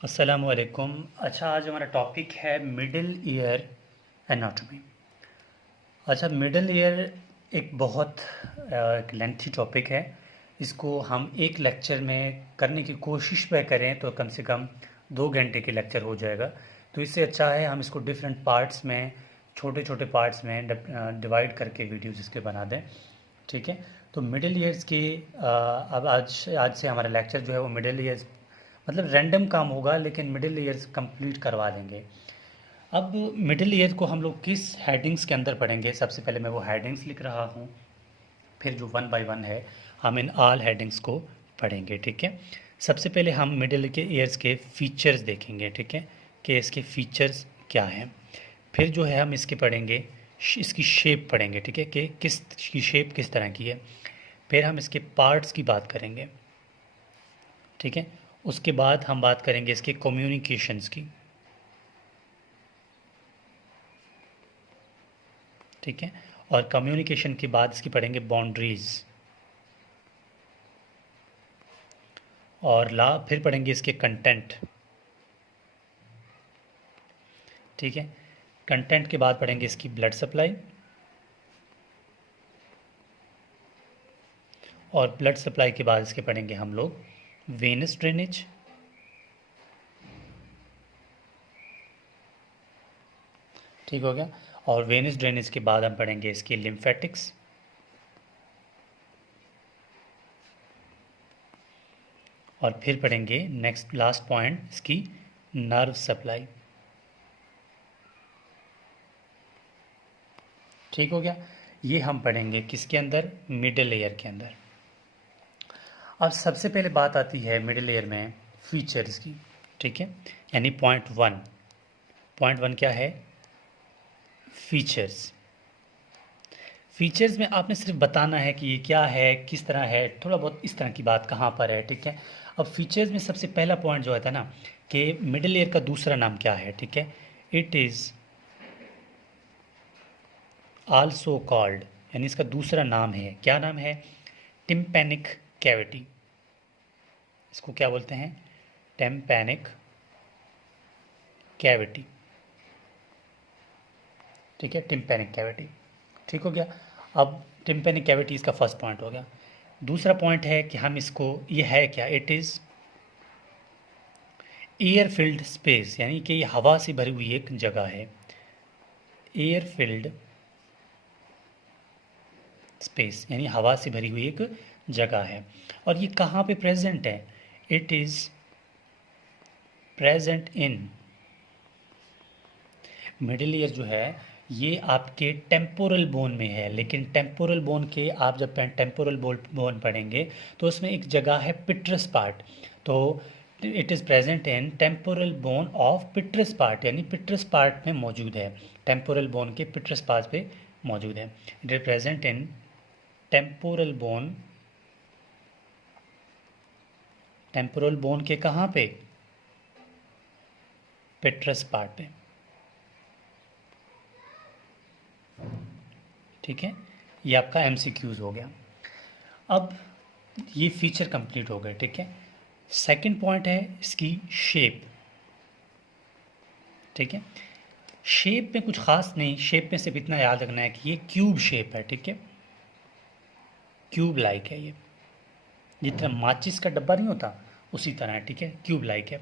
अस्सलामुअलैकुम। अच्छा, आज हमारा टॉपिक है मिडिल ईयर एनाटॉमी। अच्छा, मिडिल ईयर एक बहुत एक लेंथी टॉपिक है। इसको हम एक लेक्चर में करने की कोशिश पे करें तो कम से कम 2 घंटे के लेक्चर हो जाएगा। तो इससे अच्छा है हम इसको डिफरेंट पार्ट्स में, छोटे छोटे पार्ट्स में डिवाइड करके वीडियोज़ इसके बना दें। ठीक है। तो मिडिल ईयर्स की अब आज आज से हमारा लेक्चर जो है वो मिडिल ईयर्स, मतलब रैंडम काम होगा लेकिन मिडिल ईयर्स कंप्लीट करवा देंगे। अब मिडिल ईयर को हम लोग किस हेडिंग्स के अंदर पढ़ेंगे, सबसे पहले मैं वो हेडिंग्स लिख रहा हूँ। फिर जो वन बाय वन है हम इन ऑल हेडिंग्स को पढ़ेंगे। ठीक है। सबसे पहले हम मिडिल के ईयर्स के फीचर्स देखेंगे। ठीक है, कि इसके फीचर्स क्या हैं। फिर जो है हम इसके पढ़ेंगे, इसकी शेप पढ़ेंगे। ठीक है, कि किस की शेप किस तरह की है। फिर हम इसके पार्ट्स की बात करेंगे। ठीक है। उसके बाद हम बात करेंगे इसके कम्युनिकेशंस की। ठीक है। और कम्युनिकेशन के बाद इसकी पढ़ेंगे बाउंड्रीज। और फिर पढ़ेंगे इसके कंटेंट। ठीक है। कंटेंट के बाद पढ़ेंगे इसकी ब्लड सप्लाई। और ब्लड सप्लाई के बाद इसके पढ़ेंगे हम लोग वेनस ड्रेनेज। ठीक हो गया। और वेनस ड्रेनेज के बाद हम पढ़ेंगे इसकी लिम्फेटिक्स। और फिर पढ़ेंगे नेक्स्ट लास्ट पॉइंट इसकी नर्व सप्लाई। ठीक हो गया। ये हम पढ़ेंगे किसके अंदर, मिडिल ईयर के अंदर। अब सबसे पहले बात आती है मिडिल ईयर में फीचर्स की। ठीक है, यानी पॉइंट वन क्या है, फीचर्स। फीचर्स में आपने सिर्फ बताना है कि ये क्या है, किस तरह है, थोड़ा बहुत इस तरह की बात कहाँ पर है। ठीक है। अब फीचर्स में सबसे पहला पॉइंट जो है ना, कि मिडिल ईयर का दूसरा नाम क्या है। ठीक है, इट इज़ आल्सो कॉल्ड, यानी इसका दूसरा नाम है, क्या नाम है, टिम्पैनिक कैविटी। इसको क्या बोलते हैं, टिम्पैनिक कैविटी। ठीक है, टिम्पैनिक कैविटी। ठीक हो गया। अब टिम्पैनिक कैविटी इसका फर्स्ट पॉइंट हो गया। दूसरा पॉइंट है कि हम इसको, ये है क्या, it is air filled space, यानी कि ये हवा से भरी हुई एक जगह है। एयर फिल्ड स्पेस यानी हवा से भरी हुई एक जगह है। और ये कहाँ पे प्रेजेंट है, it is present in, middle ear जो है ये आपके टेम्पोरल बोन में है। लेकिन टेम्पोरल बोन के आप जब टेम्पोरल बोन पढ़ेंगे तो उसमें एक जगह है पिट्रस पार्ट। तो it is present in temporal bone of petrous part, यानी पिट्रस पार्ट में मौजूद है, टेम्पोरल बोन के पिट्रस पार्ट पे मौजूद है। It is present in temporal bone, temporal bone के कहाँ पे, पिट्रस पार्ट पे। ठीक है, ये आपका एमसीक्यूज हो गया। अब ये फीचर कंप्लीट हो गए। ठीक है, सेकंड पॉइंट है इसकी शेप। ठीक है, शेप में कुछ खास नहीं, शेप में सिर्फ इतना याद रखना है कि ये क्यूब शेप है। ठीक है, क्यूब लाइक है ये, जितना माचिस का डब्बा नहीं होता उसी तरह है। ठीक है, क्यूब लाइक है।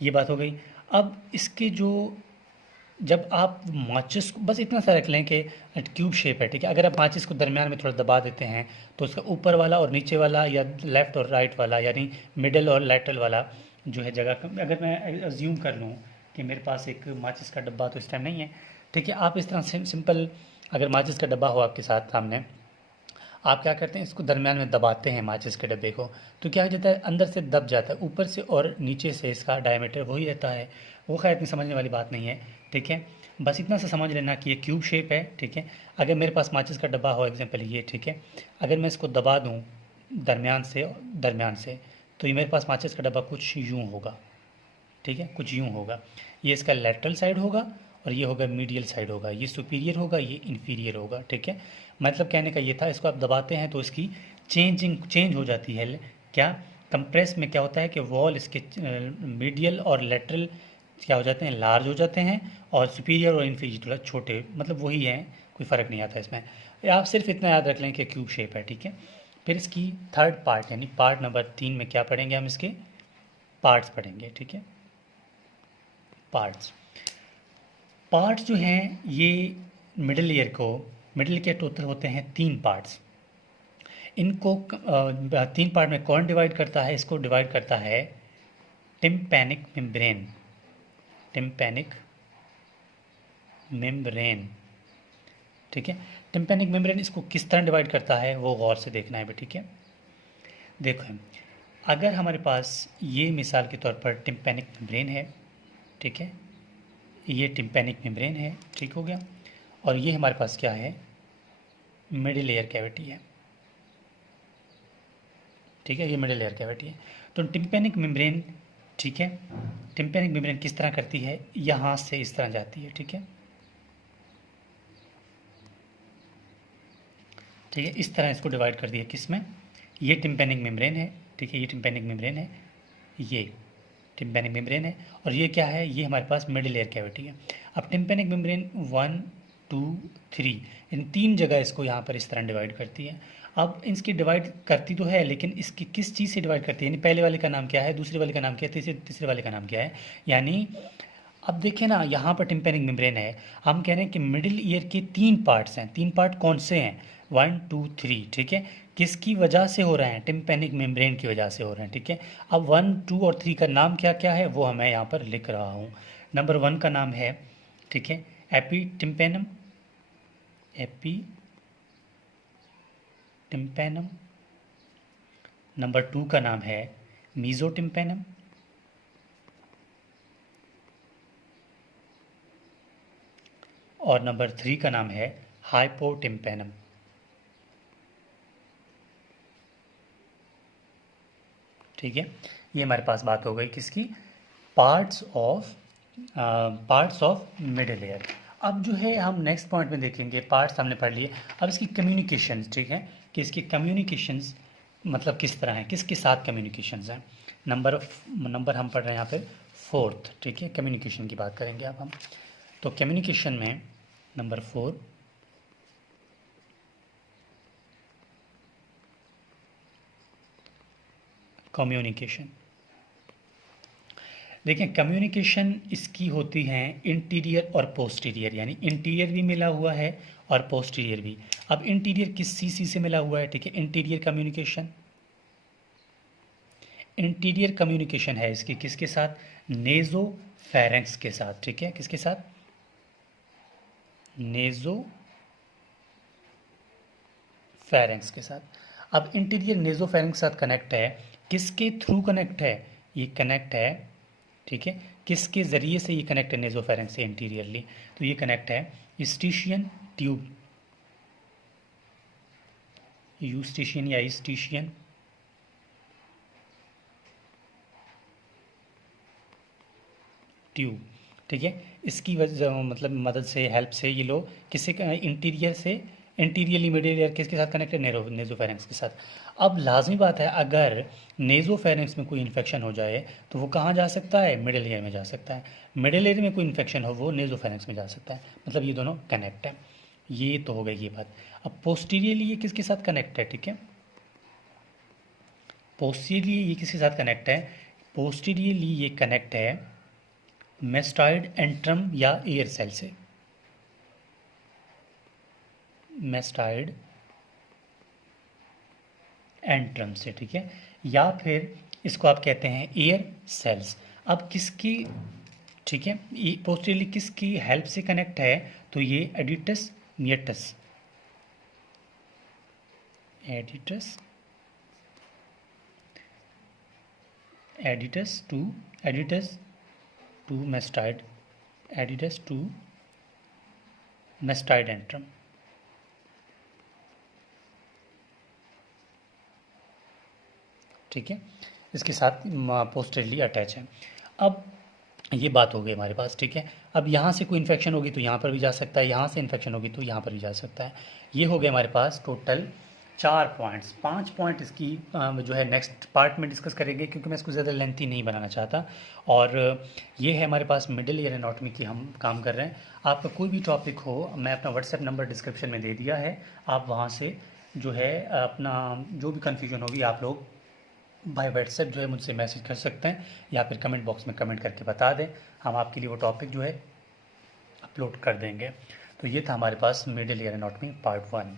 ये बात हो गई। अब इसके जो, जब आप माचिस को, बस इतना सा रख लें कि ट्यूब शेप है। ठीक है, अगर आप माचिस को दरमियान में थोड़ा दबा देते हैं तो उसका ऊपर वाला और नीचे वाला, या लेफ़्ट और राइट वाला, यानी मिडल और लेटरल वाला जो है जगह, अगर मैं अज्यूम कर लूँ कि मेरे पास एक माचिस का डब्बा तो इस टाइम नहीं है। ठीक है, आप इस तरह से सिंपल, अगर माचिस का डब्बा हो आपके साथ सामने, आप क्या करते हैं, इसको दरमियान में दबाते हैं माचिस के डब्बे को, तो क्या हो जाता है, अंदर से दब जाता है, ऊपर से और नीचे से इसका डायमीटर वही रहता है। वो खैर इतनी समझने वाली बात नहीं है। ठीक है, बस इतना सा समझ लेना कि ये क्यूब शेप है। ठीक है, अगर मेरे पास माचिस का डब्बा हो एग्जाम्पल ये, ठीक है, अगर मैं इसको दबा दूँ दरमियान से, तो ये मेरे पास माचिस का डब्बा कुछ यूँ होगा। ठीक है, कुछ यूँ होगा। ये इसका लेटरल साइड होगा और ये होगा मीडियल साइड होगा, ये सुपीरियर होगा, ये इन्फीरियर होगा। ठीक है, मतलब कहने का ये था, इसको आप दबाते हैं तो इसकी चेंज हो जाती है, क्या, कंप्रेस में क्या होता है कि वॉल इसके मीडियल और लेटरल क्या हो जाते हैं, लार्ज हो जाते हैं, और सुपीरियर और इन्फीरियर थोड़ा छोटे, मतलब वही हैं, कोई फ़र्क नहीं आता इसमें। आप सिर्फ इतना याद रख लें कि क्यूब शेप है, ठीक है। फिर इसकी थर्ड पार्ट यानी पार्ट नंबर 3 में क्या पढ़ेंगे हम, इसके पार्ट्स पढ़ेंगे, ठीक है। पार्ट्स पार्ट्स जो हैं ये मिडिल ईयर के टोटल होते हैं 3 पार्ट्स। इनको 3 पार्ट में कौन डिवाइड करता है, इसको डिवाइड करता है टिम्पैनिक मेम्ब्रेन। टिम्पैनिक मेम्ब्रेन, ठीक है। टिम्पैनिक मेम्ब्रेन इसको किस तरह डिवाइड करता है वो गौर से देखना है भी, ठीक है। देखो, अगर हमारे पास ये मिसाल के तौर पर टिम्पैनिक मेम्ब्रेन है, ठीक है, ये टिम्पैनिक मेम्ब्रेन है, ठीक हो गया, और ये हमारे पास क्या है, मिडिल ईयर कैविटी है, ठीक है, ये मिडिल ईयर कैविटी है। तो टिम्पैनिक मेम्ब्रेन, ठीक है, टिम्पैनिक मेम्ब्रेन किस तरह करती है, यहाँ से इस तरह जाती है, ठीक है, ठीक है, इस तरह इसको डिवाइड कर दिया किस में, ये टिम्पैनिक मेम्ब्रेन है, ठीक है, ये टिम्पैनिक मेम्ब्रेन है, ये टिम्पैनिक मेम्ब्रेन है, और ये क्या है, ये हमारे पास मिडिल ईयर कैविटी है। अब टिम्पैनिक मेम्ब्रेन 1 2 3 इन 3 जगह इसको यहाँ पर इस तरह डिवाइड करती है। अब इसकी डिवाइड करती तो है, लेकिन इसकी किस चीज़ से डिवाइड करती है, यानी पहले वाले का नाम क्या है, दूसरे वाले का नाम क्या है, तीसरे वाले का नाम क्या है, यानी अब देखिए ना, यहाँ पर टिम्पैनिक मेम्ब्रेन है, हम कह रहे हैं कि मिडिल ईयर के 3 पार्ट्स हैं। 3 पार्ट कौन से हैं, 1 2 3, ठीक है, किसकी वजह से हो रहे हैं, टिम्पैनिक मेम्ब्रेन की वजह से हो रहे हैं, ठीक है। अब 1 2 और 3 का नाम क्या क्या है वो मैं यहाँ पर लिख रहा हूँ। नंबर 1 का नाम है, ठीक है, एपीटिम्पैनम, एपीटिम्पैनम। नंबर 2 का नाम है मीजोटिम्पैनम, और नंबर 3 का नाम है हाइपोटिम्पैनम, ठीक है। ये हमारे पास बात हो गई किसकी, पार्ट्स ऑफ मिडिल ईयर। अब जो है हम नेक्स्ट पॉइंट में देखेंगे, पार्ट्स हमने पढ़ लिए, अब इसकी कम्युनिकेशंस, ठीक है, कि इसकी कम्युनिकेशंस मतलब किस तरह है, किसके साथ कम्युनिकेशंस हैं। नंबर हम पढ़ रहे हैं यहाँ पे 4th, ठीक है, कम्युनिकेशन की बात करेंगे अब हम। तो कम्युनिकेशन में नंबर 4, कम्युनिकेशन। देखें, कम्युनिकेशन इसकी होती हैं इंटीरियर और पोस्टीरियर, यानी इंटीरियर भी मिला हुआ है और पोस्टीरियर भी। अब इंटीरियर किस सी से मिला हुआ है, ठीक है, इंटीरियर कम्युनिकेशन है इसकी किसके साथ, नेजो फेरेंक्स के साथ, ठीक है, किसके साथ, नेजो फेरेंक्स के साथ। अब इंटीरियर नेजो फेरेंक्स के साथ कनेक्ट है, किसके थ्रू कनेक्ट है, ये कनेक्ट है, ठीक है, किसके ज़रिए से ये कनेक्ट है नेजोफेरेंक्स से इंटीरियरली, तो ये कनेक्ट है यूस्टिशियन ट्यूब, यूस्टिशियन या ईस्टिशियन ट्यूब, ठीक है। इसकी वजह मतलब मदद से, हेल्प से ये लोग किससे इंटीरियर से, इंटीरियरली मिडिल ईयर किसके साथ कनेक्ट है, नेजोफेरेंक्स के साथ। अब लाजमी बात है, अगर नेजोफेरेंक्स में कोई इन्फेक्शन हो जाए तो वो कहाँ जा सकता है, मिडिल ईयर में जा सकता है। मिडिल ईयर में कोई इन्फेक्शन हो वो नेजोफेरेंक्स में जा सकता है, मतलब ये दोनों कनेक्ट है। ये तो हो गई ये बात। अब पोस्टीरियरली ये किसके साथ कनेक्ट है, ठीक है, पोस्टीरियरली ये किसके साथ कनेक्ट है, पोस्टीरियरली ये कनेक्ट है मेस्टॉइड एंट्रम या एयर सेल से, मेस्टॉइड एंट्रम से, ठीक है, या फिर इसको आप कहते हैं एयर सेल्स। अब किसकी, ठीक है, पोस्टीरियरली किसकी हेल्प से कनेक्ट है, तो ये aditus meatus, aditus to mastoid, aditus to mastoid antrum, ठीक है, इसके साथ पोस्टरली अटैच है। अब ये बात हो गई हमारे पास, ठीक है। अब यहाँ से कोई इन्फेक्शन होगी तो यहाँ पर भी जा सकता है, यहाँ से इन्फेक्शन होगी तो यहाँ पर भी जा सकता है। ये हो गया हमारे पास टोटल 4 पॉइंट्स 5 पॉइंट इसकी जो है नेक्स्ट पार्ट में डिस्कस करेंगे, क्योंकि मैं इसको ज़्यादा लेंथी नहीं बनाना चाहता। और ये है हमारे पास मिडिल ईयर एनाटॉमी की हम काम कर रहे हैं। आपका कोई भी टॉपिक हो, मैं अपना व्हाट्सएप नंबर डिस्क्रिप्शन में दे दिया है, आप वहाँ से जो है अपना जो भी कन्फ्यूजन होगी आप लोग बाय व्हाट्सएप जो है मुझसे मैसेज कर सकते हैं, या फिर कमेंट बॉक्स में कमेंट करके बता दें, हम आपके लिए वो टॉपिक जो है अपलोड कर देंगे। तो ये था हमारे पास मिडिल ईयर एनाटॉमी पार्ट 1।